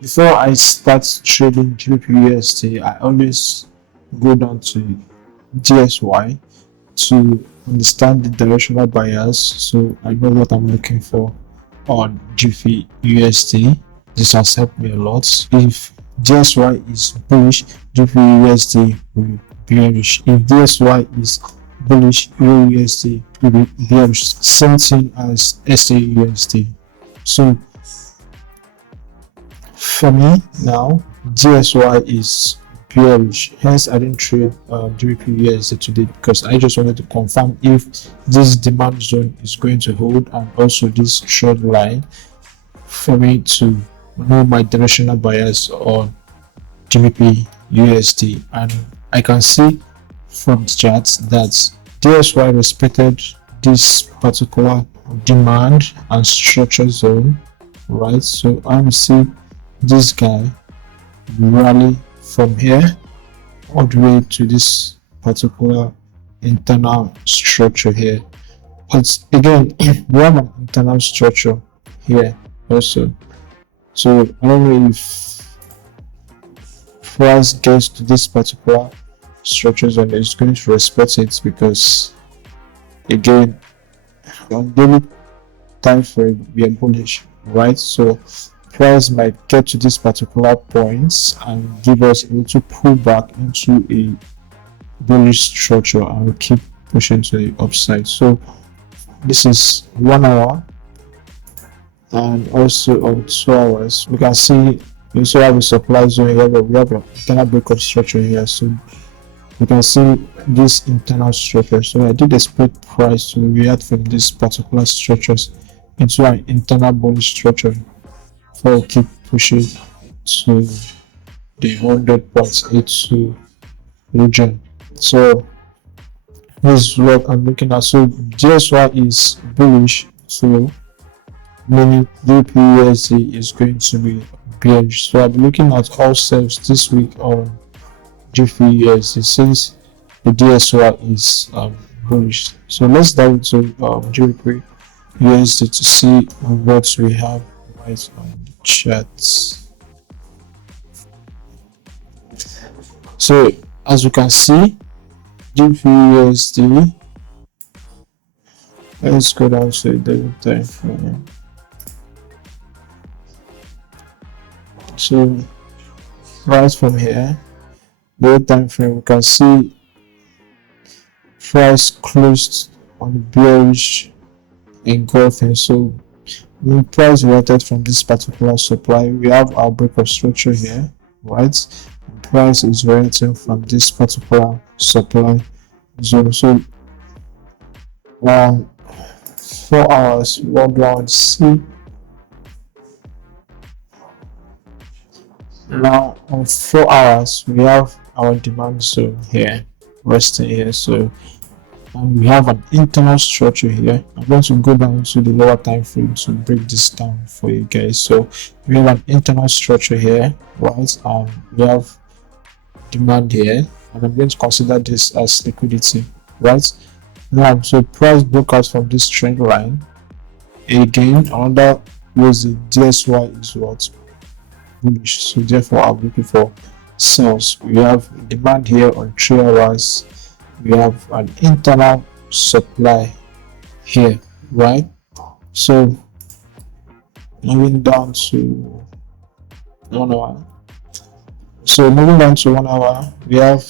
Before I start trading GBPUSD, I always go down to DSY to understand the directional bias, so I know what I'm looking for on GBPUSD. This has helped me a lot. If DSY is bullish, GBPUSD will be bearish. If DSY is bullish, EURUSD will be bearish. Same thing as SAUSD. So for me now, GSY is bearish, hence I didn't trade GBPUSD today because I just wanted to confirm if this demand zone is going to hold, and also this trend line for me to know my directional bias on GBPUSD. And I can see from the charts that DSY respected this particular demand and structure zone, right? So I'm seeing this guy rally from here all the way to this particular internal structure here. But again, we have an internal structure here also. So I don't know if price gets to this particular structure zone, it's going to respect it, because again, on daily time frame we are bullish, right? So price might get to this particular point and give us a little pullback into a bullish structure, and we'll keep pushing to the upside. So this is 1 hour, and also on 2 hours we can see we also have a supply zone here, but we have an internal breakout structure here. So you can see this internal structure. So I did expect price to react from this particular structures into an internal bullish structure before we keep pushing to the 100.82 region. So this is what I'm looking at. So GSY is bullish, so meaning GBPUSD is going to be bearish. So I'll be looking at all selves this week on GBPUSD since the DSY is bullish. So let's dive into GBPUSD to see what we have right on the charts. So as you can see, GBPUSD, let's go down to the daily time frame. So right from here, the time frame, we can see price closed on the bearish engulfing. So when price reacted from this particular supply, we have our breakout structure here, right? Price is reacting from this particular supply zone. So 4 hours, what do I want to see? Now on 4 hours we have our demand zone here resting here. So we have an internal structure here. I'm going to go down to the lower time frame to break this down for you guys. So we have an internal structure here, right? We have demand here, and I'm going to consider this as liquidity, right? Now, so price broke out from this trend line again. Another was the DSY is what? Bullish. So therefore I'm looking for sales. We have demand here on 3 hours. We have an internal supply here, right? So moving down to 1 hour. So moving down to 1 hour, we have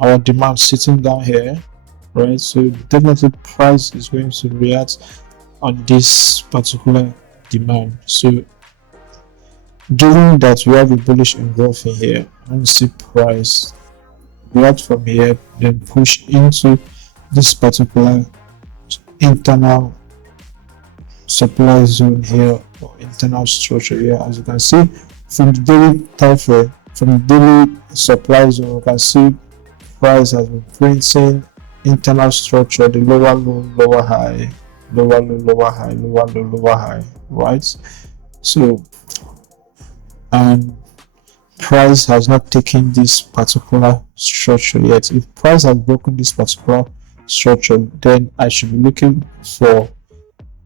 our demand sitting down here, right? So definitely price is going to react on this particular demand. So given that we have a bullish engulfing here, I want to see price react from here, then push into this particular internal supply zone here, or internal structure here. As you can see from the daily time frame, from the daily supply zone, you can see price has been printing internal structure, the lower low, lower high, lower low, lower high, lower low, lower high, right? So and price has not taken this particular structure yet. If price has broken this particular structure, then I should be looking for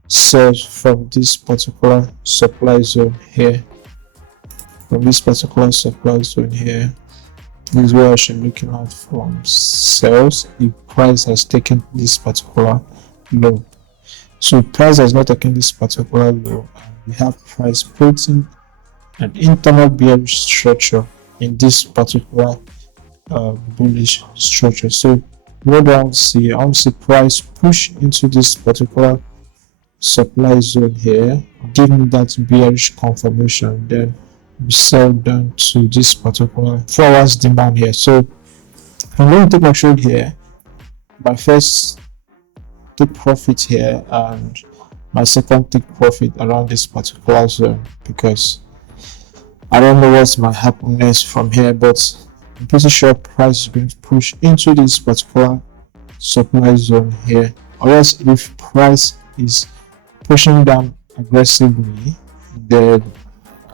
sells from this particular supply zone here. From this particular supply zone here, this is where I should be looking at from sales if price has taken this particular low. So price has not taken this particular low, and we have price putting an internal bearish structure in this particular bullish structure. So what do I want to see? I want to see price push into this particular supply zone here, give me that bearish confirmation, then we sell down to this particular 4 hours demand here. So I'm going to take my trade here. My first take profit here, and my second take profit around this particular zone, because I don't know what might happen next from here, but I'm pretty sure price is going to push into this particular supply zone here. Or else if price is pushing down aggressively, then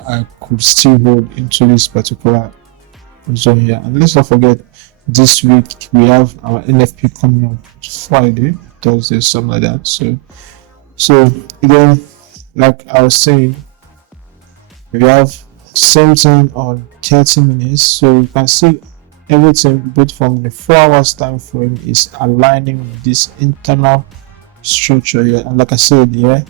I could still hold into this particular zone here. And let's not forget, this week we have our NFP coming up Friday, Thursday, something like that. So again, like I was saying, we have same thing on 30 minutes. So you can see everything both from the 4 hours time frame is aligning with this internal structure here. And like I said here,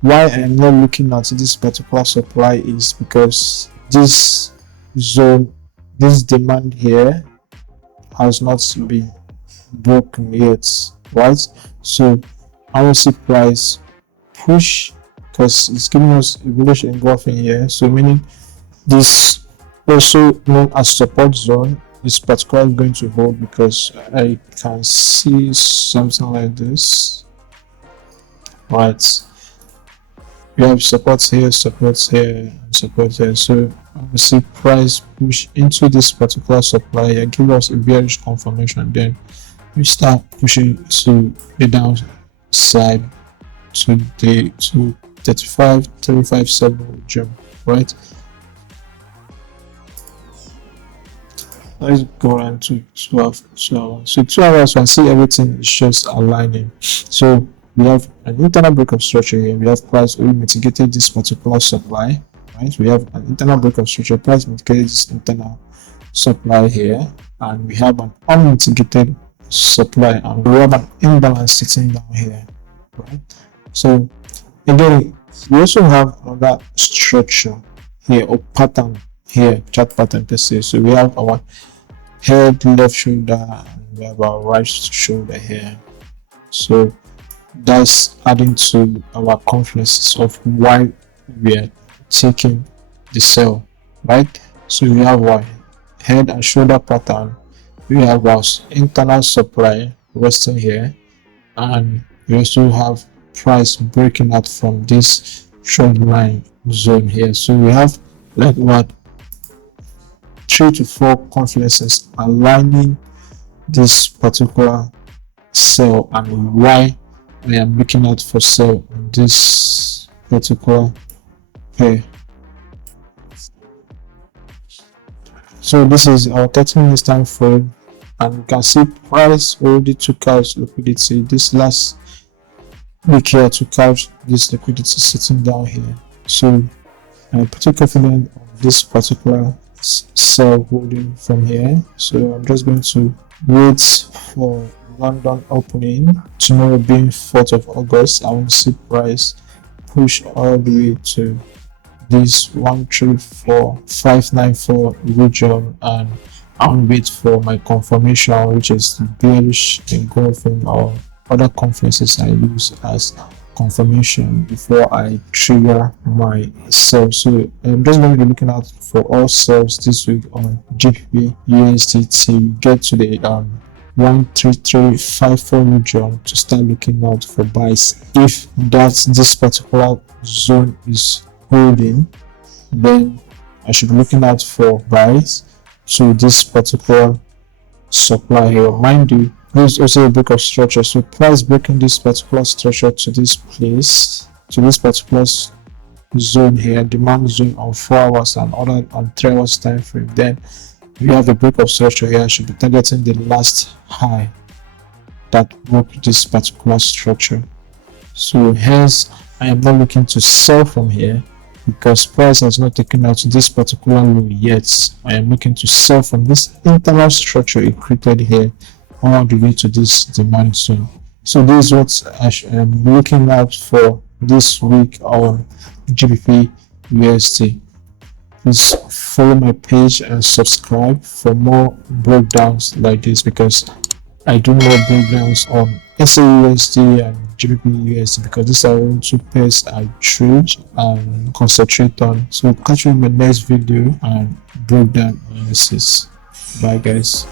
why I am not looking at this particular supply is because this zone, this demand here has not been broken yet, right? So I will see price push, because it's giving us a bullish engulfing here. So meaning this, also known as support zone, is particularly going to hold, because I can see something like this, right? We have supports here, and supports here. So we see price push into this particular supply here, give us a bearish confirmation, then we start pushing to the downside to the 35.7 region, right? Let's go on to 12 hours. So 2 hours, I see everything is just aligning. So we have an internal breakup structure here. We have price already mitigated this particular supply, right? We have an internal breakup structure, price mitigated this internal supply here, and we have an unmitigated supply, and we have an imbalance sitting down here, right? So again, we also have another structure here, or pattern here, chart pattern per se. So we have our head, left shoulder, and we have our right shoulder here. So that's adding to our confluence of why we are taking the sell, right? So we have our head and shoulder pattern, we have our internal supply resting here, and we also have price breaking out from this trend line zone here. So we have like what 3 to 4 confluences aligning this particular sell, and why I am looking out for sell on this particular pair. So this is our 30 minutes time frame, and you can see price already took out liquidity. This last week here took out this liquidity sitting down here. So I'm pretty confident of this particular sell holding from here. So I'm just going to wait for London opening tomorrow, being 4th of August. I want to see price push all the way to this 134.594 region, and I'll wait for my confirmation, which is bearish engulfing, or other conferences I use as confirmation before I trigger my sell. So I'm just going to be looking out for all sells this week on GBPUSD till we get to the 133.54 region to start looking out for buys. If this particular zone is holding, then I should be looking out for buys to this particular supply here. Mind you, this is also a breakup structure, so price breaking this particular structure to this place, to this particular zone here, demand zone on 4 hours and other on 3 hours time frame, then we have a breakup structure here. I should be targeting the last high that broke this particular structure. So hence I am not looking to sell from here because price has not taken out this particular low yet. I am looking to sell from this internal structure it created here all the way to this demand zone. So this is what I am looking out for this week on GBP USD. Please follow my page and subscribe for more breakdowns like this, because I do more breakdowns on SAUSD and GBPUSD, because these are only two pairs I trade and concentrate on. So catch you in my next video and breakdown analysis. Bye guys.